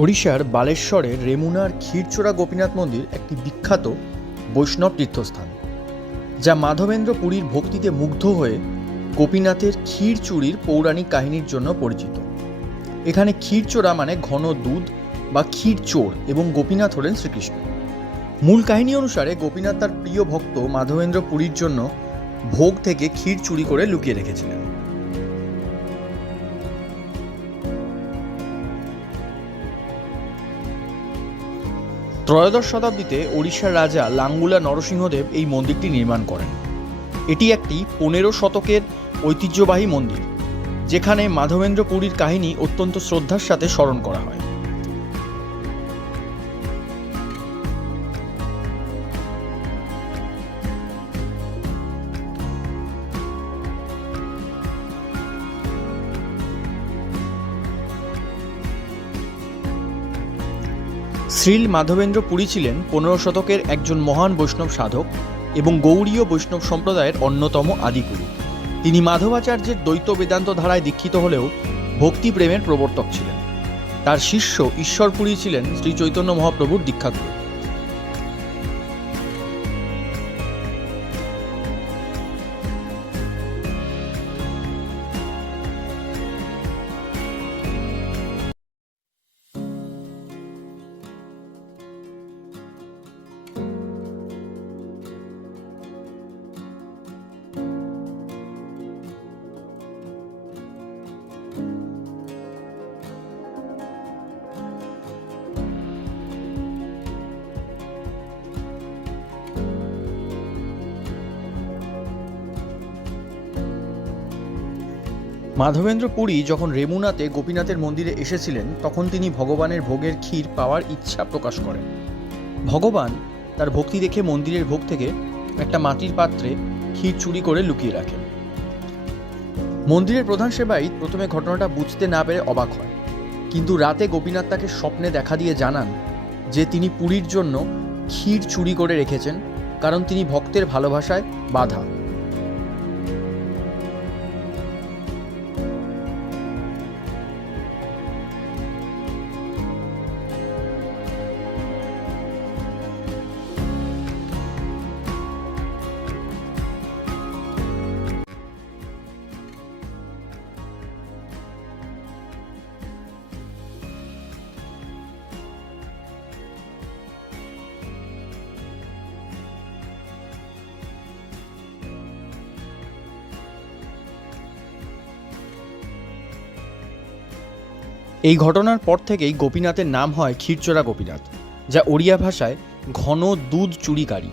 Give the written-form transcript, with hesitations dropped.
ওড়িশার বালেশ্বরের রেমুনার ক্ষীরচোরা গোপীনাথ মন্দির একটি বিখ্যাত বৈষ্ণব তীর্থস্থান, যা মাধবেন্দ্র পুরীর ভক্তিতে মুগ্ধ হয়ে গোপীনাথের ক্ষীর চুরির পৌরাণিক কাহিনীর জন্য পরিচিত। এখানে ক্ষীরচোরা মানে ঘন দুধ বা ক্ষীর চোর, এবং গোপীনাথ হলেন শ্রীকৃষ্ণ। মূল কাহিনী অনুসারে গোপীনাথ তার প্রিয় ভক্ত মাধবেন্দ্র পুরীর জন্য ভোগ থেকে ক্ষীর চুরি করে লুকিয়ে রেখেছিলেন। ত্রয়োদশ শতাব্দীতে ওড়িশার রাজা লাঙ্গুলা নরসিংহদেব এই মন্দিরটি নির্মাণ করেন। এটি একটি 15 শতকের ঐতিহ্যবাহী মন্দির, যেখানে মাধবেন্দ্র পুরীর কাহিনী অত্যন্ত শ্রদ্ধার সাথে স্মরণ করা হয়। শ্রীল মাধবেন্দ্র পুরী ছিলেন 15 শতকের একজন মহান বৈষ্ণব সাধক এবং গৌড়ীয় বৈষ্ণব সম্প্রদায়ের অন্যতম আদিগুরু। তিনি মাধবাচার্যের দ্বৈত বেদান্ত ধারায় দীক্ষিত হলেও ভক্তি প্রেমের প্রবর্তক ছিলেন। তার শিষ্য ঈশ্বরপুরী ছিলেন শ্রী চৈতন্য মহাপ্রভুর দীক্ষাগুরু। মাধবেন্দ্র পুরী যখন রেমুনাতে গোপীনাথের মন্দিরে এসেছিলেন, তখন তিনি ভগবানের ভোগের ক্ষীর পাওয়ার ইচ্ছা প্রকাশ করেন। ভগবান তার ভক্তি দেখে মন্দিরের ভোগ থেকে একটা মাটির পাত্রে ক্ষীর চুরি করে লুকিয়ে রাখেন। মন্দিরের প্রধান সেবায়িত প্রথমে ঘটনাটা বুঝতে না পেরে অবাক হয়, কিন্তু রাতে গোপীনাথ তাকে স্বপ্নে দেখা দিয়ে জানান যে তিনি পুরীর জন্য ক্ষীর চুরি করে রেখেছেন, কারণ তিনি ভক্তের ভালোবাসায় বাধা। এই ঘটনার পর থেকেই গোপীনাথের নাম হয় ক্ষীরচোরা গোপীনাথ, যা ওড়িয়া ভাষায় ঘন দুধ চুরিকারী।